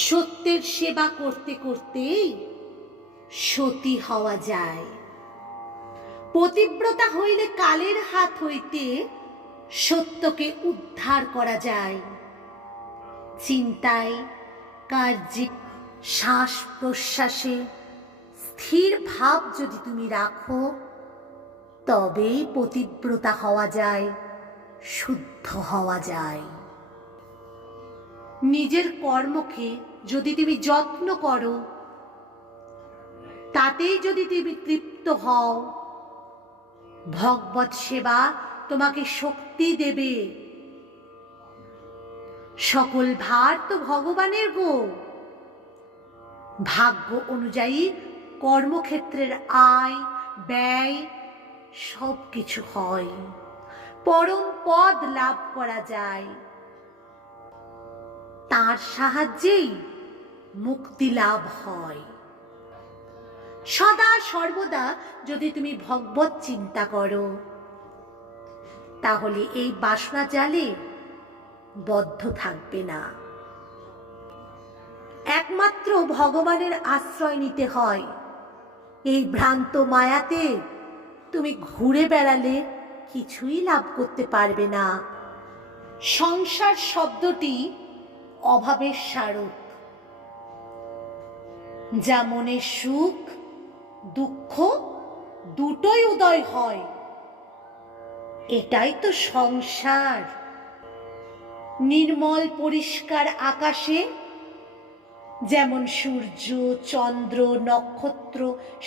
সত্যের সেবা করতে করতেই সতী হওয়া যায়। পতিব্রতা হইলে কালের হাত হইতে সত্যকে উদ্ধার করা যায়। চিন্তায়, কার্যে, শ্বাস প্রশ্বাসে স্থির ভাব যদি তুমি রাখো, তবেই পতিব্রতা হওয়া যায়, শুদ্ধ হওয়া যায়। নিজের কর্মকে যদি তুমি যত্ন করো, তাতেই যদি তুমি তৃপ্ত হও, ভগবৎ সেবা তোমাকে শক্তি দেবে। সকল ভার তো ভগবানের গো। ভাগ্য অনুযায়ী কর্মক্ষেত্রের আয় ব্যয় সব কিছু হয়, পরম পদ লাভ করা যায়। তার সাহায্যেই মুক্তি লাভ হয়। সদা সর্বদা যদি তুমি ভগবৎ চিন্তা করো, তাহলে এই বাসনা জালে বদ্ধ থাকবে না। একমাত্র ভগবানের আশ্রয় নিতে হয়। এই ভ্রান্ত মায়াতে তুমি ঘুরে বেড়ালে কিছুই লাভ করতে পারবে না। সংসার শব্দটি অভাবের স্মারক। যা মনে সুখ দুঃখ দুটোই উদয় হয়, এটাই তো সংসার। নির্মল পরিষ্কার আকাশে যেমন সূর্য চন্দ্র নক্ষত্র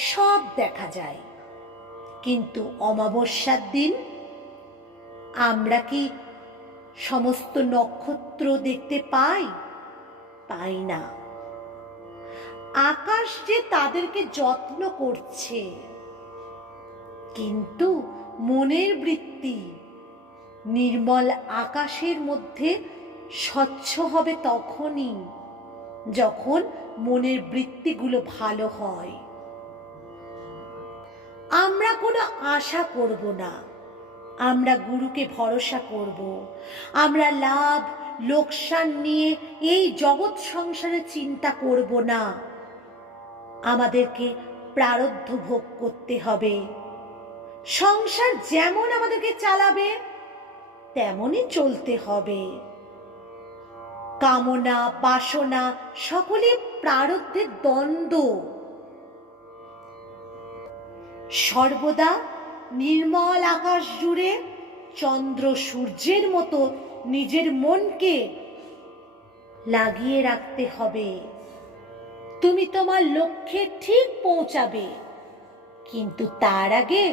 সব দেখা যায়, কিন্তু অমাবস্যার দিন আমরা কি সমস্ত নক্ষত্র দেখতে পাই? পাই না। আকাশ যে তাদেরকে যত্ন করছে, কিন্তু মনের বৃত্তি নির্মল আকাশের মধ্যে স্বচ্ছ হবে তখনই যখন মনের বৃত্তিগুলো ভালো হয়। আমরা কোনো আশা করব না, আমরা গুরুকে ভরসা করব। আমরা লাভ লোকসান নিয়ে এই জগৎ সংসারে চিন্তা করব না। আমাদেরকে প্রারব্ধ ভোগ করতে হবে। সংসার যেমন আমাদেরকে চালাবে তেমনই চলতে হবে। কামনা বাসনা সকলে প্রারব্ধের দ্বন্দ্ব। সর্বদা নির্মল আকাশ জুড়ে চন্দ্র সূর্যের মতো নিজের মনকে লাগিয়ে রাখতে হবে। তুমি তোমার লক্ষ্যে ঠিক পৌঁছাবে, কিন্তু তার আগে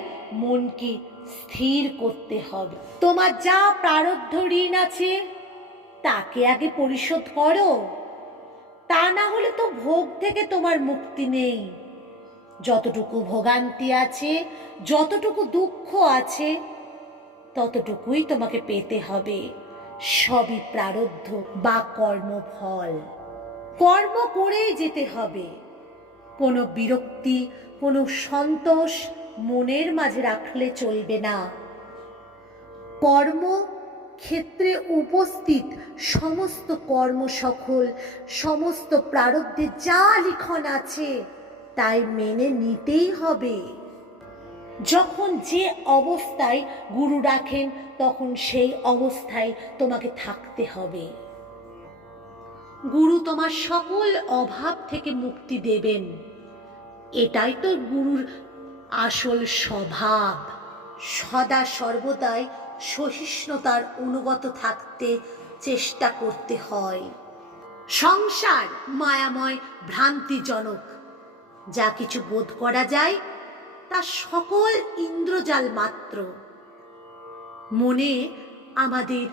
মনকে স্থির করতে হবে। তোমার যা প্রারব্ধ ঋণ আছে তাকে আগে পরিশোধ করো, তা না হলে তো ভোগ থেকে তোমার মুক্তি নেই। যতটুকু ভোগান্তি আছে, যতটুকু দুঃখ আছে, ততটুকুই তোমাকে পেতে হবে। সবই প্রারব্ধ বা কর্মফল। কর্ম করেই যেতে হবে। কোনো বিরক্তি কোনো সন্তোষ মনের মাঝে রাখলে চলবে না। কর্ম ক্ষেত্রে উপস্থিত সমস্ত কর্ম সফল, সমস্ত প্রারব্ধে যা লিখন আছে তাই মেনে নিতেই হবে। যখন যে অবস্থায় গুরু রাখেন তখন সেই অবস্থায় তোমাকে থাকতে হবে। গুরু তোমার সকল অভাব থেকে মুক্তি দেবেন, এটাই তো গুরুর আসল স্বভাব। সদা সর্বদাই সহিষ্ণুতার অনুগত থাকতে চেষ্টা করতে হয়। সংসার মায়াময় ভ্রান্তিজনক। যা কিছু বোধ করা যায় তা সকল ইন্দ্রজাল মাত্র। মনে আমাদের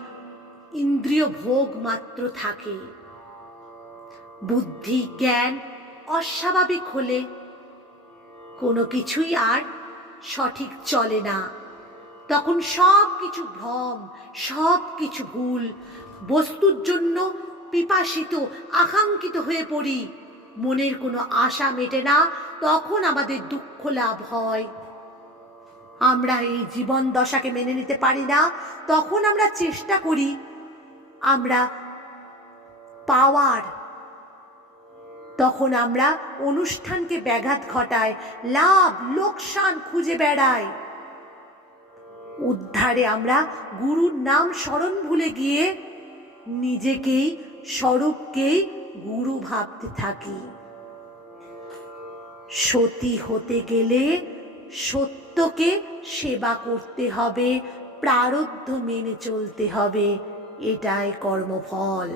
ইন্দ্রিয় ভোগ মাত্র থাকে। বুদ্ধি জ্ঞান অস্বাভাবিক হলে কোনো কিছুই আর সঠিক চলে না। তখন সব কিছু ভ্রম, সব কিছু ভুল। বস্তুর জন্য পিপাসিত আকাঙ্ক্ষিত হয়ে পড়ি, মনের কোনো আশা মেটে না, তখন আমাদের দুঃখ লাভ হয়। আমরা এই জীবন দশাকে মেনে নিতে পারি না, তখন আমরা চেষ্টা করি আমরা পাওয়ার তখন আমরা অনুষ্ঠানকে ব্যাঘাত ঘটায়, লাভ লোকসান খুঁজে বেড়াই। উদ্ধারে আমরা গুরুর নাম স্মরণ ভুলে গিয়ে নিজেকেই, স্বরূপকেই গুরু ভাবতে থাকি। সতী হতে গেলে সত্যকে সেবা করতে হবে, প্রারব্ধ মেনে চলতে হবে, এটাই কর্মফল।